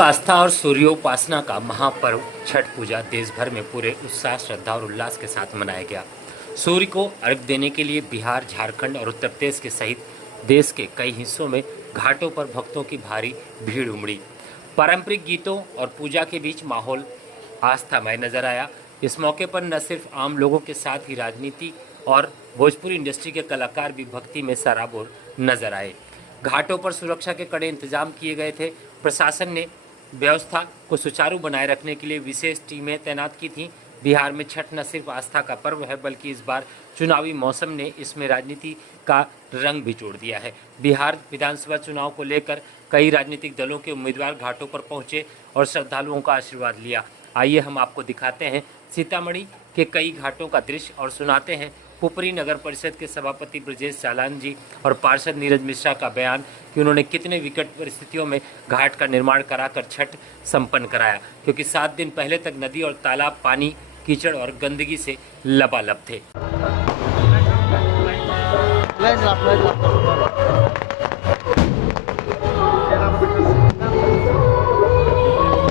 आस्था और सूर्योपासना का महापर्व छठ पूजा देश भर में पूरे उत्साह, श्रद्धा और उल्लास के साथ मनाया गया। सूर्य को अर्घ्य देने के लिए बिहार, झारखंड और उत्तर प्रदेश के सहित देश के कई हिस्सों में घाटों पर भक्तों की भारी भीड़ उमड़ी। पारंपरिक गीतों और पूजा के बीच माहौल आस्थामय नजर आया। इस मौके पर न सिर्फ आम लोगों के साथ ही राजनीति और भोजपुरी इंडस्ट्री के कलाकार भी भक्ति में सराबोर नजर आए। घाटों पर सुरक्षा के कड़े इंतजाम किए गए थे। प्रशासन ने व्यवस्था को सुचारू बनाए रखने के लिए विशेष टीमें तैनात की थीं। बिहार में छठ न सिर्फ आस्था का पर्व है, बल्कि इस बार चुनावी मौसम ने इसमें राजनीति का रंग भी जोड़ दिया है। बिहार विधानसभा चुनाव को लेकर कई राजनीतिक दलों के उम्मीदवार घाटों पर पहुंचे और श्रद्धालुओं का आशीर्वाद लिया। आइए हम आपको दिखाते हैं सीतामढ़ी के कई घाटों का दृश्य और सुनाते हैं पुपरी नगर परिषद के सभापति ब्रजेश चालान जी और पार्षद नीरज मिश्रा का बयान कि उन्होंने कितने विकट परिस्थितियों में घाट का निर्माण कराकर छठ संपन्न कराया, क्योंकि 7 दिन पहले तक नदी और तालाब पानी, कीचड़ और गंदगी से लबालब थे।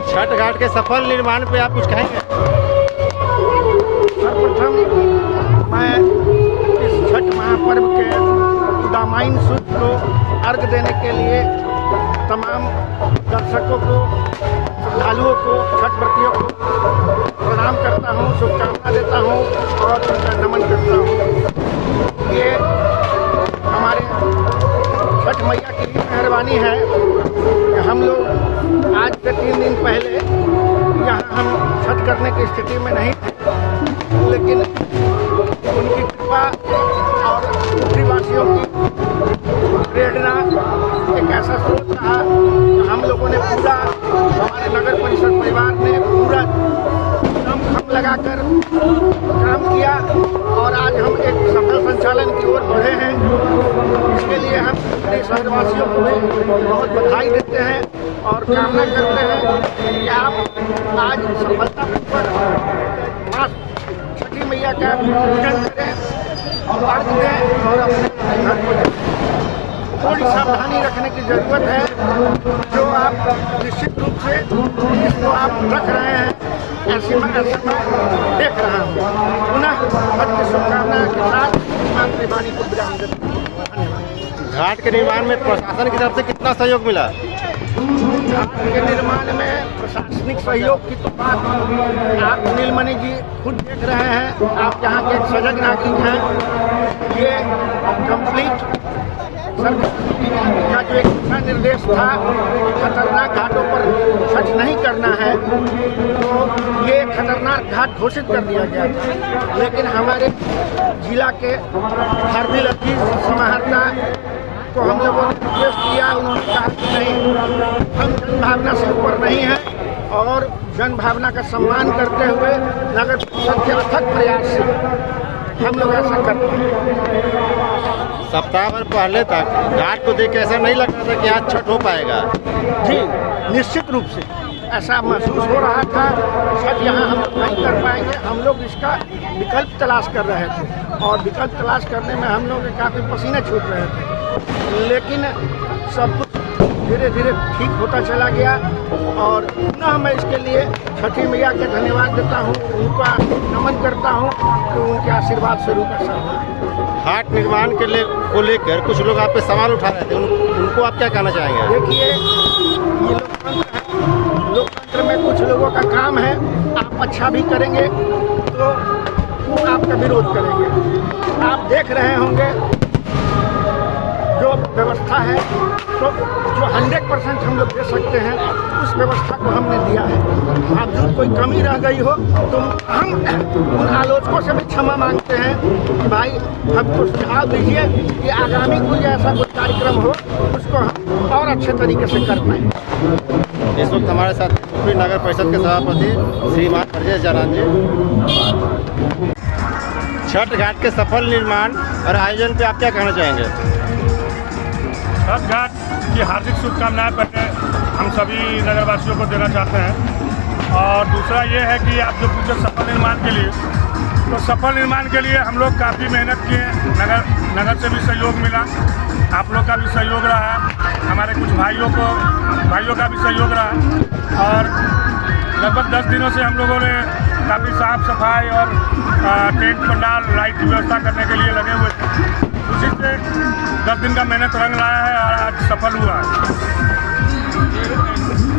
छठ घाट के सफल निर्माण पे आप कुछ कहेंगे? सर्वप्रथम मैं इस छठ महापर्व के उदामाइन सूर्य को अर्घ देने के लिए तमाम दर्शकों को, श्रद्धालुओं को, छठ व्रतियों को प्रणाम करता हूँ, शुभकामना देता हूँ और उनका नमन करता हूँ। ये हमारे छठ मैया की मेहरबानी है कि हम लोग आज से 3 दिन पहले यहाँ हम छठ करने की स्थिति में नहीं थे, लेकिन उनकी कृपा और पुपरीवासियों की प्रेरणा एक ऐसा स्रोत रहा। हम लोगों ने पूरा, हमारे नगर परिषद परिवार ने पूरा दम लगाकर काम किया और आज हम एक सफल संचालन की ओर बढ़े हैं। इसके लिए हम अपने शहरवासियों को भी बहुत बधाई देते हैं और कामना करते हैं कि आप आज सफलतापूर्वक माँ छठी मैया का पूजन करें, अर्घ दें और अपने घर को जाएं। थोड़ी सावधानी रखने की ज़रूरत है, जो आप निश्चित रूप से इसको आप रख रहे हैं, ऐसे मैं देख रहा हूँ। पुनः छठ की शुभकामना के साथ मां त्रिवाणी को विराम देता हूँ। धन्यवाद। घाट के निर्माण में प्रशासन की तरफ से कितना सहयोग मिला? घाट के निर्माण में प्रशासनिक सहयोग की तो बात आप नीलमणि जी खुद देख रहे हैं। आप यहाँ के एक सजग नागरिक हैं। ये कंप्लीट सरकार का जो एक दिशा निर्देश था, खतरनाक घाटों पर छठ नहीं करना है, तो ये खतरनाक घाट घोषित कर दिया गया था। लेकिन हमारे जिला के हार्दिल अतीस समाहर्ता को हम लोगों ने रिक्वेस्ट किया, उन्होंने कहा कि नहीं, हम जनभावना से ऊपर नहीं हैं और जनभावना का सम्मान करते हुए नगर परिषद के अथक प्रयास से हम लोग ऐसा करते हैं। सप्ताह भर पहले तक घाट को देख के ऐसा नहीं लगता था कि आज छठ हो पाएगा। जी, निश्चित रूप से ऐसा महसूस हो रहा था, छठ यहाँ हम लोग नहीं कर पाएंगे। हम लोग इसका विकल्प तलाश कर रहे थे और विकल्प तलाश करने में हम लोग काफ़ी पसीने छूट रहे थे, लेकिन सब कुछ धीरे धीरे ठीक होता चला गया और पुनः मैं इसके लिए छठी मैया के धन्यवाद देता हूँ, उनका नमन करता हूँ कि उनके आशीर्वाद स्वरूप ऐसा हुआ। घाट निर्माण के लिए को लेकर कुछ लोग आप पे सवाल उठा रहे थे, उनको आप क्या कहना चाहेंगे? देखिए, ये लोकतंत्र है, लोकतंत्र में कुछ लोगों का काम है, आप अच्छा भी करेंगे तो वो आपका विरोध करेंगे। आप देख रहे होंगे जो व्यवस्था है, तो जो 100% हम लोग दे सकते हैं उस व्यवस्था को हमने दिया है। बावजूद कोई कमी रह गई हो तो हम उन आलोचकों से भी क्षमा मांगते हैं कि भाई हमको सुझाव दीजिए कि आगामी कोई ऐसा कोई कार्यक्रम हो उसको हम और अच्छे तरीके से कर पाएँ। इस वक्त हमारे साथ पुपरी नगर परिषद के सभापति श्रीमान ब्रजेश चालान जी। छठ घाट के सफल निर्माण और आयोजन पे आप क्या कहना चाहेंगे? छठ घाट की हार्दिक शुभकामनाएं पहले हम सभी नगरवासियों को देना चाहते हैं और दूसरा ये है कि आप जो पूछे सफल निर्माण के लिए तो सफल निर्माण के लिए हम लोग काफ़ी मेहनत किए। नगर से भी सहयोग मिला, आप लोग का भी सहयोग रहा, हमारे कुछ भाइयों का भी सहयोग रहा और लगभग 10 दिनों से हम लोगों ने काफ़ी साफ सफाई और टेंट पंडाल लाइट की व्यवस्था करने के लिए लगे हुए थे। उसी से 10 दिन का मेहनत रंग लाया है और आज सफल हुआ है।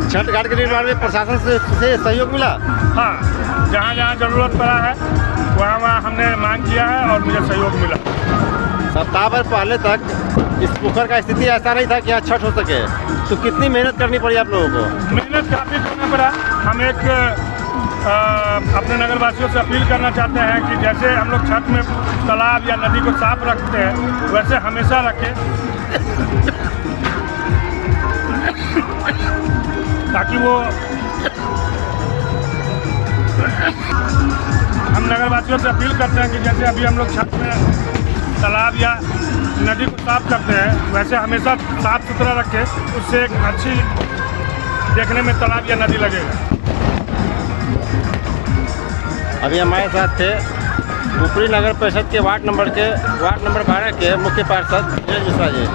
छठ घाट के निर्माण में प्रशासन से सहयोग मिला? हाँ, जहाँ जहाँ ज़रूरत पड़ा है वहाँ हमने मांग किया है और मुझे सहयोग मिला। सप्ताह भर पहले तक इस पोखर का स्थिति ऐसा नहीं था कि यहाँ छठ हो सके, तो कितनी मेहनत करनी पड़ी आप लोगों को? मेहनत काफ़ी करना पड़ा। हम एक अपने नगरवासियों से अपील करना चाहते हैं कि जैसे हम लोग छठ में तालाब या नदी को साफ रखते हैं वैसे हमेशा रखें ताकि वो हम नगरवासियों से अपील करते हैं कि जैसे अभी हम लोग छठ में तालाब या नदी को साफ करते हैं वैसे हमेशा साफ सुथरा रखें, उससे एक अच्छी देखने में तालाब या नदी लगेगा। अभी हमारे साथ थे ऊपरी नगर परिषद के वार्ड नंबर 12 के मुख्य पार्षद नीरज मिश्रा जी।